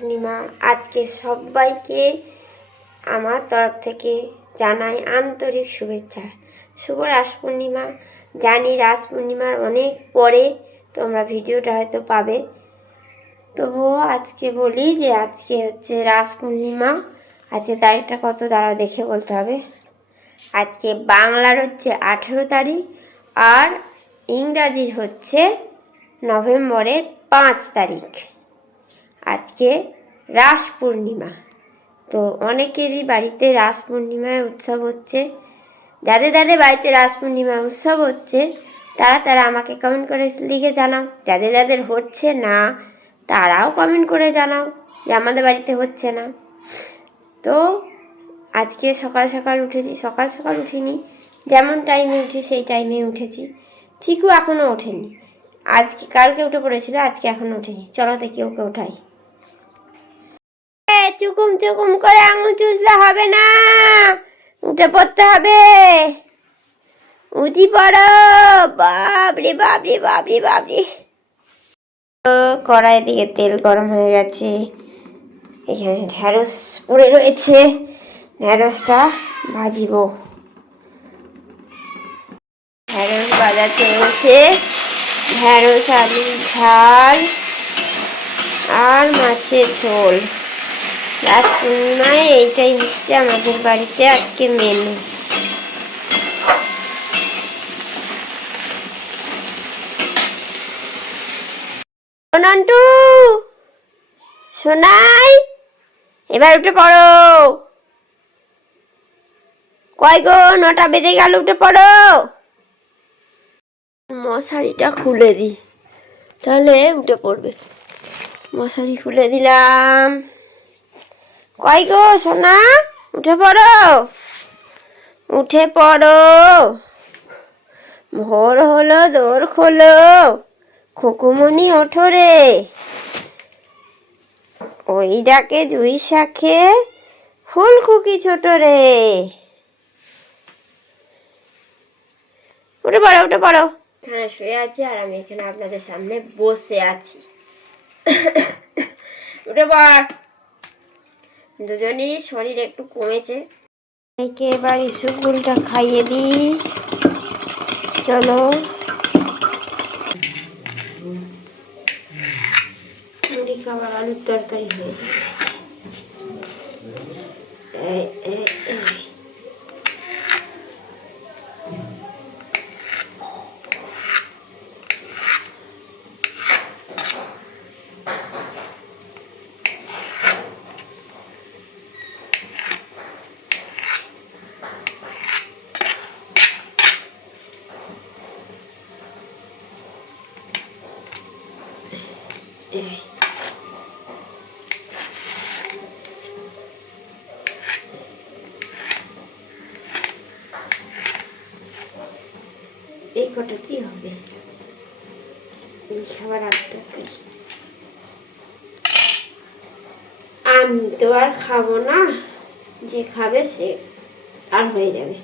পূর্ণিমা। আজকে সবাইকে আমার তরফ থেকে জানাই আন্তরিক শুভেচ্ছা। শুভ রাস পূর্ণিমা। জানি রাস পূর্ণিমার অনেক পরে তোমরা ভিডিওটা হয়তো পাবে, তবুও আজকে বলি যে আজকে হচ্ছে রাস পূর্ণিমা। আজকে তারিখটা কত দাঁড়াও দেখে বলতে হবে। আজকে বাংলার হচ্ছে 18 তারিখ আর ইংরাজির হচ্ছে নভেম্বরের 5 তারিখ। আজকে রাস পূর্ণিমা। তো অনেকেরই বাড়িতে রাস পূর্ণিমায় উৎসব হচ্ছে। যাদের যাদের বাড়িতে রাস পূর্ণিমায় উৎসব হচ্ছে তারা আমাকে কমেন্ট করে লিখে জানাও। যাদের যাদের হচ্ছে না তারাও কমেন্ট করে জানাও যে আমাদের বাড়িতে হচ্ছে না। তো আজকে সকাল সকাল উঠেছি, সকাল সকাল উঠিনি, যেমন টাইমে উঠি সেই টাইমে উঠেছি। চিকু এখনও ওঠেনি, আজকে কালকে উঠে পড়েছিল, আজকে এখনও ওঠেনি। চলো দেখি ওকে ওঠাই। চুকুম চুকুম করে আঙুল চুষলে হবে না, উঠে পড়তে হবে। উঠি পড়ো। বাবরে বাবরে বাবরে বাবরে। কড়াই দিকে তেল গরম হয়ে গেছে, এখানে ঢ্যাঁড়স পড়ে রয়েছে, ঢ্যাঁড়সটা ভাজিব। ঢ্যাঁড়স ভাজা চলছে, ঢ্যাঁড়স আলুর ঝাল আর মাছের ঝোল। রাস পূর্ণিমায় এইটাই হচ্ছে আমাদের বাড়িতে আজকে মেনু। নন্টু সোনাই, এবার উঠে পড়ো। কয় গো, 9টা বেজে গেল, উঠে পড়ো। মশারিটা খুলে দিই, তাহলে উঠে পড়বে। মশারি খুলে দিলাম। কয় গো সোনা, উঠে পড়ো, উঠে পড়ো। ভোর হলো, দোর খোলো। খোকুমনি ওঠো রে, ওই ডাকে জুই শাখে ফুল খুকি ছোট রে। উঠে পড়ো, উঠে পড়ো। এখানে শুয়ে আছি আর আমি এখানে আপনাদের সামনে বসে আছি। উঠে পড়। দুজনই শরীর একটু কমেছে। একে এবার ইসুগুলটা খাইয়ে দিই। চলো, মুড়ি খাবার আলুর তরকারি হয়ে যাবে। এই কটাতেই হবে খাবার আলুর তরকারি। আমি তো আর খাবো না, যে খাবে সে আর হয়ে যাবে।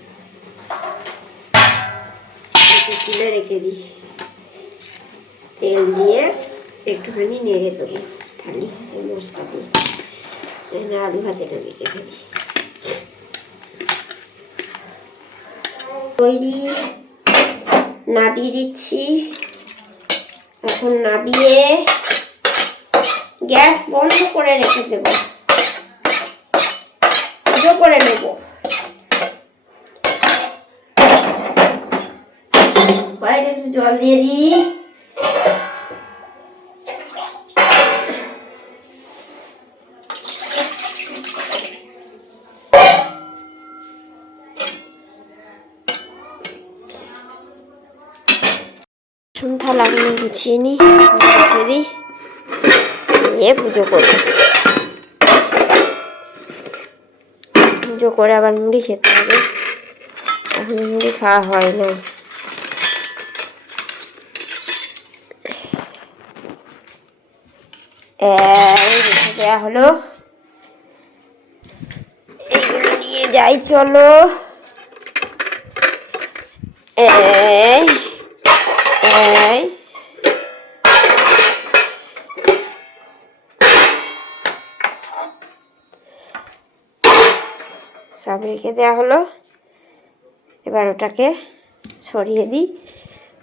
তুলে রেখে দিই, তেল দিয়ে একটুখানি নেড়ে দেবো থালি মশলা দিয়ে। আলু ভাতেটা রেখে ফেলি। তৈরি, নাবিয়ে দিচ্ছি। এখন নাবিয়ে গ্যাস বন্ধ করে রেখে দেবো, পুজো করে নেব। বাইরে একটু জল দিয়ে দিই। থালাগুলো গুছিয়ে নিই, রেখে দিই, দিয়ে পুজো করব। পুজো করে আবার মুড়ি খেতে হবে, এখন মুড়ি খাওয়া হয় না। রেখে দেওয়া হলো, এইগুলো নিয়ে যাই। চলো, সব রেখে দেওয়া হলো। এবার ওটাকে সরিয়ে দিই,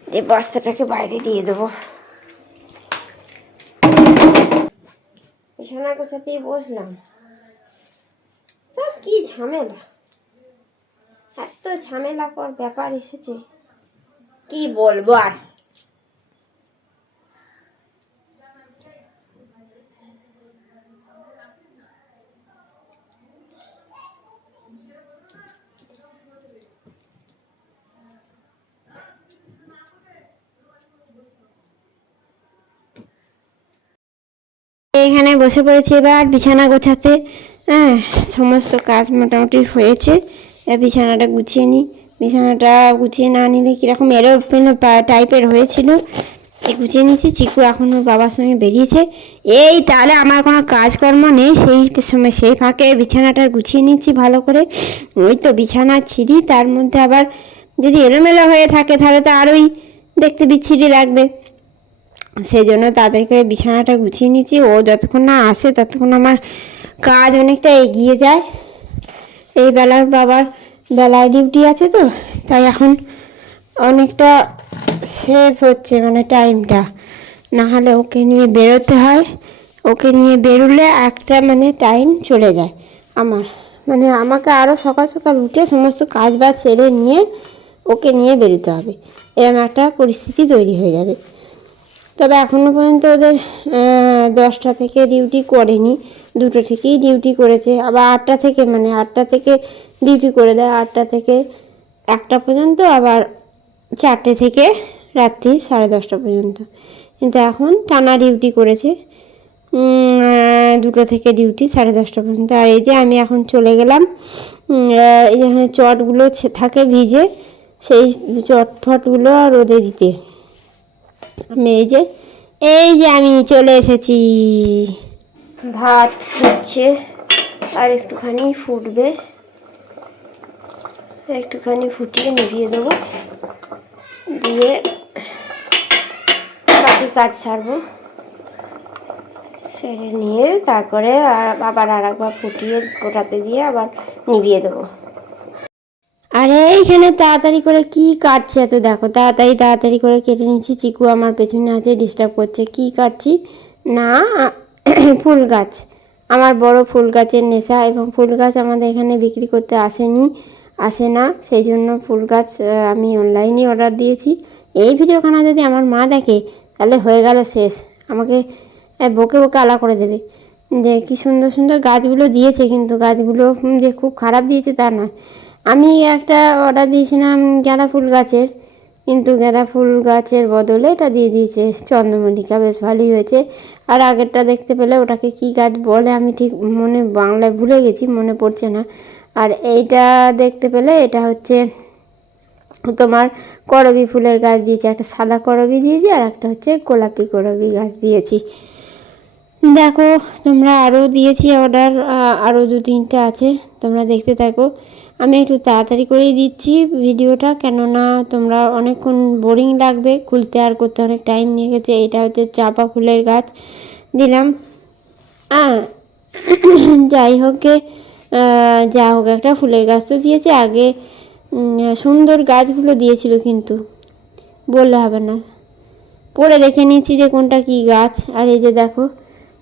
দিয়ে বস্তাটাকে বাইরে দিয়ে দেবো। বিছানা গোছাতেই বসলাম, সব কি ঝামেলা, এত ঝামেলাকর ব্যাপার এসেছে, কি বলবো আর। এখানে বসে পড়েছি এবার বিছানা গোছাতে। হ্যাঁ, সমস্ত কাজ মোটামুটি হয়েছে। বিছানাটা গুছিয়ে নিই। বিছানাটা গুছিয়ে না নিলে কীরকম এরোপ্লেন টাইপের হয়েছিল, গুছিয়ে নিচ্ছি। চিকু এখন ওর বাবার সঙ্গে বেরিয়েছে। এই তাহলে আমার কোনো কাজকর্ম নেই, সেই সময় সেই ফাঁকে বিছানাটা গুছিয়ে নিচ্ছি ভালো করে। ওই তো বিছানা ছিঁড়ি, তার মধ্যে আবার যদি এলোমেলো হয়ে থাকে তাহলে তো আরোই দেখতে বিচ্ছিরি লাগবে। সেই জন্য তাড়াতাড়ি করে বিছানাটা গুছিয়ে নিচ্ছি। ও যতক্ষণ না আসে ততক্ষণ আমার কাজ অনেকটা এগিয়ে যায়। এই বাবার বেলায় ডিউটি আছে, তো তাই এখন অনেকটা সেভ হচ্ছে, মানে টাইমটা। না হলে ওকে নিয়ে বেরোতে হয়, ওকে নিয়ে বেরোলে একটা মানে টাইম চলে যায় আমার। মানে আমাকে আরও সকাল সকাল উঠে সমস্ত কাজ বাজ সেরে নিয়ে ওকে নিয়ে বেরোতে হবে, এরকম একটা পরিস্থিতি তৈরি হয়ে যাবে। তবে এখনও পর্যন্ত ওদের 10টা থেকে ডিউটি করেনি, 2টো থেকেই ডিউটি করেছে। আবার 8টা থেকে, মানে 8টা থেকে ডিউটি করে দেয়, 8টা থেকে 1টা পর্যন্ত, আবার 4টে থেকে রাত্রি 10:30টা পর্যন্ত। কিন্তু এখন টানা ডিউটি করেছে, 2টো থেকে ডিউটি 10:30টা পর্যন্ত। আর এই যে আমি এখন চলে গেলাম, এই যেখানে চটগুলো থাকে ভিজে, সেই চটফটগুলো রোদে দিতে। আমি এই যে আমি চলে এসেছি। ভাত হচ্ছে, আর একটুখানি ফুটবে, একটুখানি ফুটিয়ে নিভিয়ে দেবো, দিয়ে বাকি কাজ সারবো। সেরে নিয়ে তারপরে আবার একবার ফুটিয়ে ফোটাতে দিয়ে আবার নিভিয়ে দেবো। আরে এইখানে তাড়াতাড়ি করে কি কাটছে এত, দেখো তাড়াতাড়ি করে কেটে নিচ্ছি। চিকু আমার পেছনে আছে, ডিস্টার্ব করছে। কি কাটছি না, ফুল গাছ। আমার বড় ফুল গাছের নেশা, এবং ফুল গাছ আমাদের এখানে বিক্রি করতে আসে না, সেই জন্য ফুল গাছ আমি অনলাইনে অর্ডার দিয়েছি। এই ভিডিওখানা যদি আমার মা দেখে তাহলে হয়ে গেল শেষ, আমাকে বকে আলা করে দেবে যে কি সুন্দর সুন্দর গাছগুলো দিয়েছে, কিন্তু গাছগুলো যে খুব খারাপ দিয়েছে তা নয়। আমি একটা অর্ডার দিয়েছিলাম গাঁদা ফুল গাছের, কিন্তু গাঁদা ফুল গাছের বদলে এটা দিয়ে দিয়েছে চন্দ্রমল্লিকা, বেশ ভালোই হয়েছে। আর আগেরটা দেখতে পেলে ওটাকে কি গাছ বলে আমি ঠিক বাংলায় ভুলে গেছি, মনে পড়ছে না। আর এইটা দেখতে পেলে এটা হচ্ছে তোমার করবী ফুলের গাছ দিয়েছি, একটা সাদা করবী দিয়েছি, আর একটা হচ্ছে গোলাপি করবী গাছ দিয়েছি। দেখো তোমরা, আরও দিয়েছি অর্ডার, আরও 2-3টে আছে, তোমরা দেখতে থাকো। আমি একটু তাড়াতাড়ি করেই দিচ্ছি ভিডিওটা, কেননা তোমরা অনেকক্ষণ বোরিং লাগবে, খুলতে আর করতে অনেক টাইম নিয়ে গেছে। এটা হচ্ছে চাপা ফুলের গাছ দিলাম। যাই হোক একটা ফুলের গাছ তো দিয়েছে। আগে সুন্দর গাছগুলো দিয়েছিল, কিন্তু বললে হবে না, পরে দেখে নিয়েছি যে কোনটা কি গাছ। আর এই যে দেখো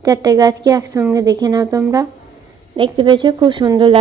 4টে গাছকে একসঙ্গে দেখে নাও তোমরা, দেখতে পেয়েছো, খুব সুন্দর লাগছে।